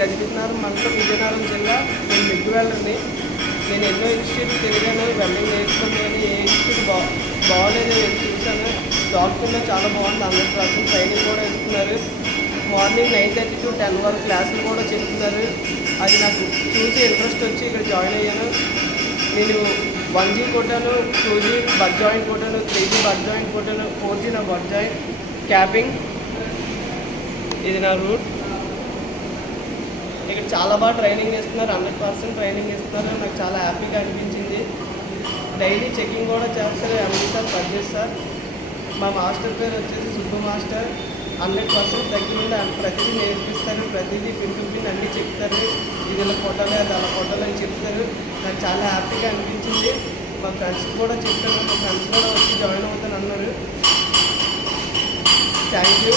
గజపతినగరం మండలం విజయనగరం జిల్లా. నేను మిగ్గువెళ్ళని. నేను ఎన్నో ఇన్స్టిట్యూట్ తిరిగాను, వెల్డింగ్ నేర్చుకున్నాను. ఏ ఇన్స్టిట్యూట్ బాగోలేదు చూశాను. డాక్టర్లో చాలా బాగుంది, 100% ట్రైనింగ్ కూడా ఇస్తున్నారు. మార్నింగ్ 9:30 to 10 వరకు క్లాసులు కూడా చెప్తున్నారు. అది నాకు చూసి ఇంట్రెస్ట్ వచ్చి ఇక్కడ జాయిన్ అయ్యాను. నేను 1G కొట్టాను, 2G బడ్ జాయింట్ కొట్టాను, 3G బడ్ జాయింట్ కొట్టాను, 4G నా బడ్ జాయింట్ క్యాపింగ్. ఇది నా రూట్. ఇక్కడ చాలా బాగా ట్రైనింగ్ ఇస్తున్నారు, 100% ట్రైనింగ్ ఇస్తున్నారు. నాకు చాలా హ్యాపీగా అనిపించింది. డైలీ చెకింగ్ కూడా చేస్తారు ఎండి సార్, పర్జేస్ సార్. మా మాస్టర్ పేరు వచ్చేసి సుబ్బు మాస్టర్. 100% దగ్గర నుండి ప్రతిదీ నేర్పిస్తారు, ప్రతిదీ పిన్ టు పిన్ అన్నీ చెప్తారు. ఇది ఇలా కొట్టాలి, అది అలా కొట్టాలి అని చెప్తారు. నాకు చాలా హ్యాపీగా అనిపించింది. మా ఫ్రెండ్స్కి కూడా చెప్పాను, మా ఫ్రెండ్స్ కూడా వచ్చి జాయిన్ అవుతాను అన్నారు. Thank you.